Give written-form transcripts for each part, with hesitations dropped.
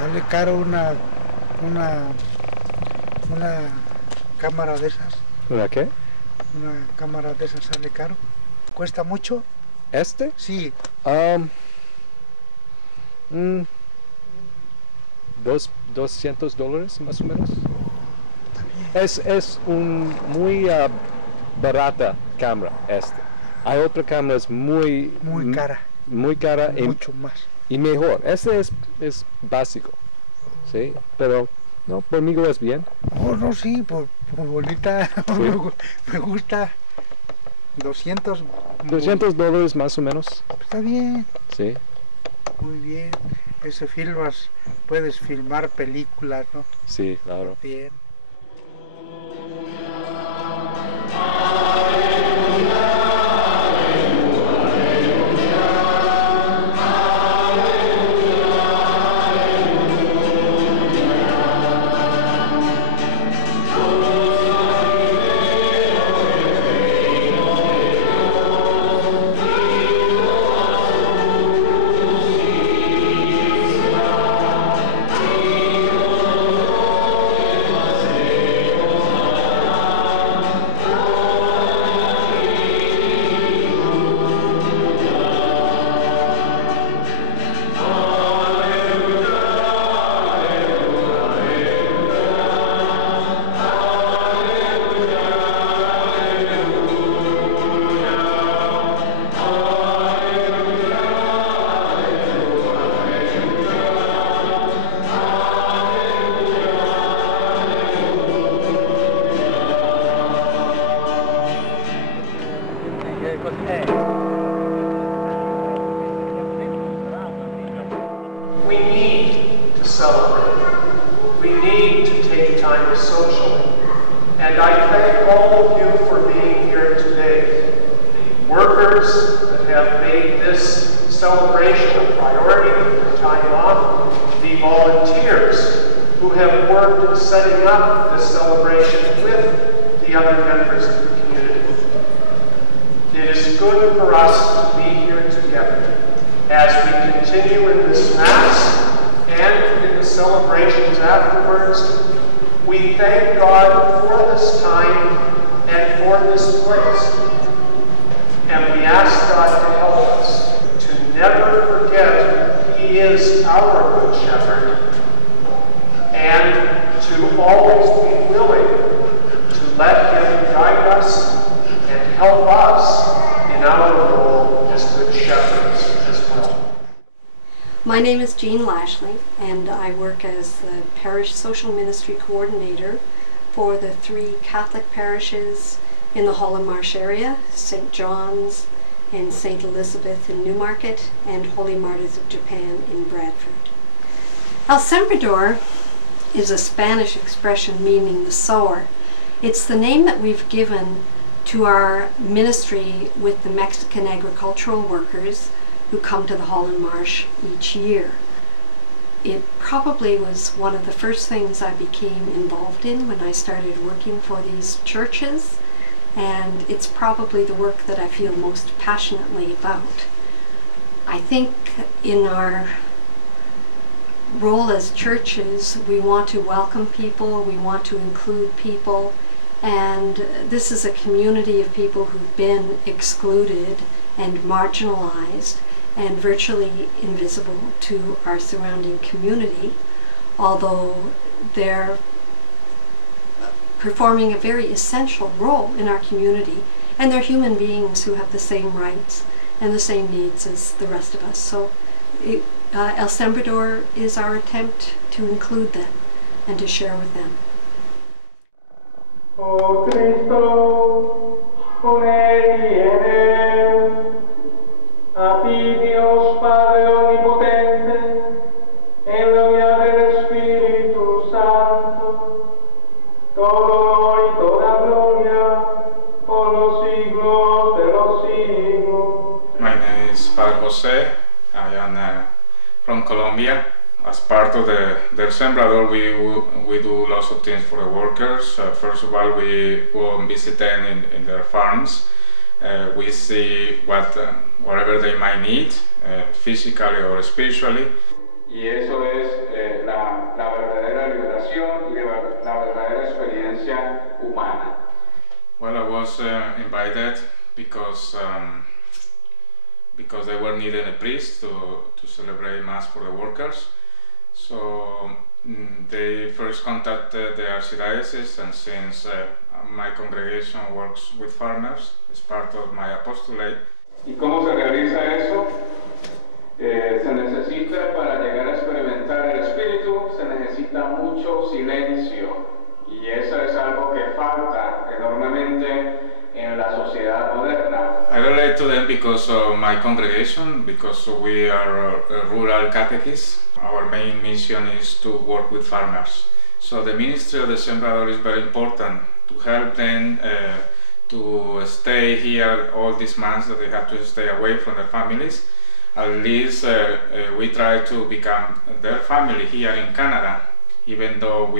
Sale caro una, una cámara de esas. ¿Una qué? Una cámara de esas sale caro. ¿Cuesta mucho? ¿Este? Sí. $200 más o menos. Es un muy barata cámara este. Hay otra cámara es muy cara. Muy cara Mucho más. Y mejor. Este es básico, sí, pero no, conmigo es bien. Oh, no, sí, por bonita. Sí. Me gusta. $200 más o menos. Está bien. Sí. Muy bien. Ese puedes filmar películas, ¿no? Sí, claro. Bien. We need to celebrate. We need to take time socially. And I thank all of you for being here today. Workers that have made this celebration a priority with their time off. The volunteers who have worked in setting up this celebration with the other members of the community. It is good for us to be here together as we continue in this Mass and in the celebrations afterwards. We thank God for this time and for this place. And we ask God to help us to never forget He is our Good Shepherd, and to always be willing to let Him guide us and help us in our role as Good Shepherds as well. My name is Jean Lashley, and I work as the Parish Social Ministry Coordinator for the 3 Catholic parishes in the Holland Marsh area, St. John's and St. Elizabeth in Newmarket, and Holy Martyrs of Japan in Bradford. El Sembrador is a Spanish expression meaning the sower. It's the name that we've given to our ministry with the Mexican agricultural workers who come to the Holland Marsh each year. It probably was one of the first things I became involved in when I started working for these churches, and it's probably the work that I feel most passionately about. I think in our role as churches, we want to welcome people, we want to include people, and this is a community of people who've been excluded and marginalized and virtually invisible to our surrounding community, although they're performing a very essential role in our community, and they're human beings who have the same rights and the same needs as the rest of us. So El Sembrador is our attempt to include them and to share with them. O Cristo, con él y en él, a ti Dios Padre Omnipotente, en la unidad del Espíritu Santo, todo honor y toda gloria por los siglos de los siglos. My name is Padre Jose. I am from Colombia. As part of the Sembrador, we do lots of things for the workers. First of all, we go and visit them in their farms. We see whatever they might need, physically or spiritually. Y eso es la verdadera liberación y la verdadera experiencia humana. Well, I was invited because they were needing a priest to celebrate Mass for the workers. So they first contacted the Archdiocese, and since my congregation works with farmers, it's part of my apostolate. ¿Y cómo se realiza eso? Se necesita, para llegar a experimentar el Espíritu, se necesita mucho silencio, y eso es algo que falta enormemente en la sociedad moderna. I relate to them because of my congregation, because we are rural catechists. Our main mission is to work with farmers. So the ministry of the Sembrador is very important to help them to stay here all these months that they have to stay away from their families. At least we try to become their family here in Canada, even though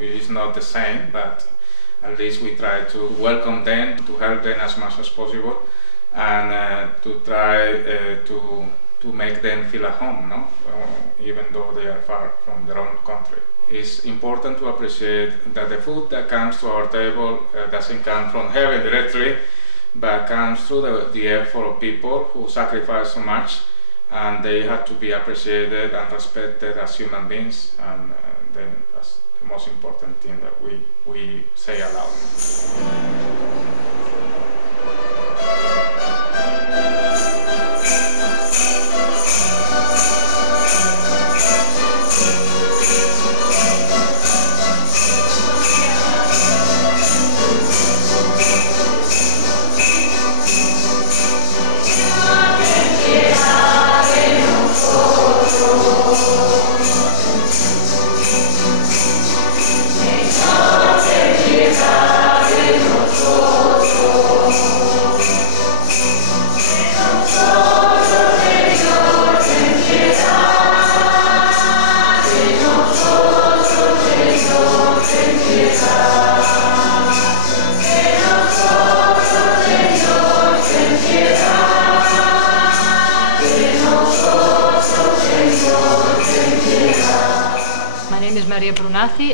it's not the same, but at least we try to welcome them, to help them as much as possible, and to try to make them feel at home, no? Even though they are far from their own country. It's important to appreciate that the food that comes to our table doesn't come from heaven directly, but comes through the effort of people who sacrifice so much, and they have to be appreciated and respected as human beings, and then that's the most important thing that we say aloud.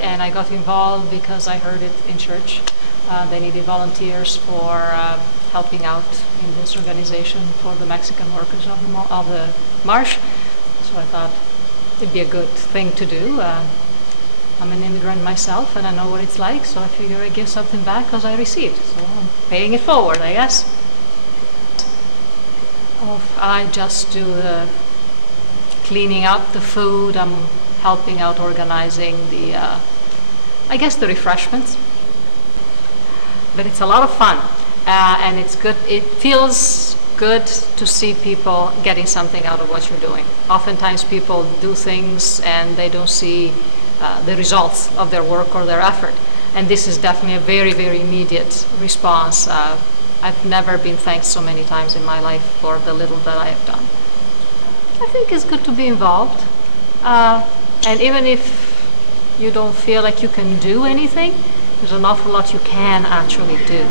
And I got involved because I heard it in church. They needed volunteers for helping out in this organization for the Mexican workers of the marsh. So I thought it'd be a good thing to do. I'm an immigrant myself and I know what it's like, so I figure I'd give something back because I received. So I'm paying it forward, I guess. I just do the cleaning up the food. I'm helping out organizing the, I guess, the refreshments. But it's a lot of fun, and it's good. It feels good to see people getting something out of what you're doing. Oftentimes people do things and they don't see the results of their work or their effort. And this is definitely a very, very immediate response. I've never been thanked so many times in my life for the little that I have done. I think it's good to be involved. And even if you don't feel like you can do anything, there's an awful lot you can actually do.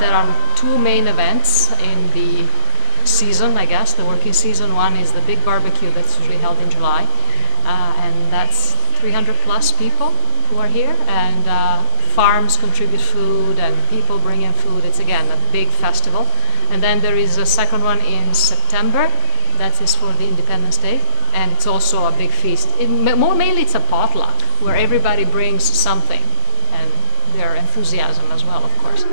There are two main events in the season, I guess, the working season. One is the big barbecue that's usually held in July, and that's 300 plus people who are here, and farms contribute food and people bring in food. It's again a big festival. And then there is a second one in September, That is for the Independence Day, and it's also a big feast. Mainly it's a potluck, where everybody brings something, and their enthusiasm as well, of course.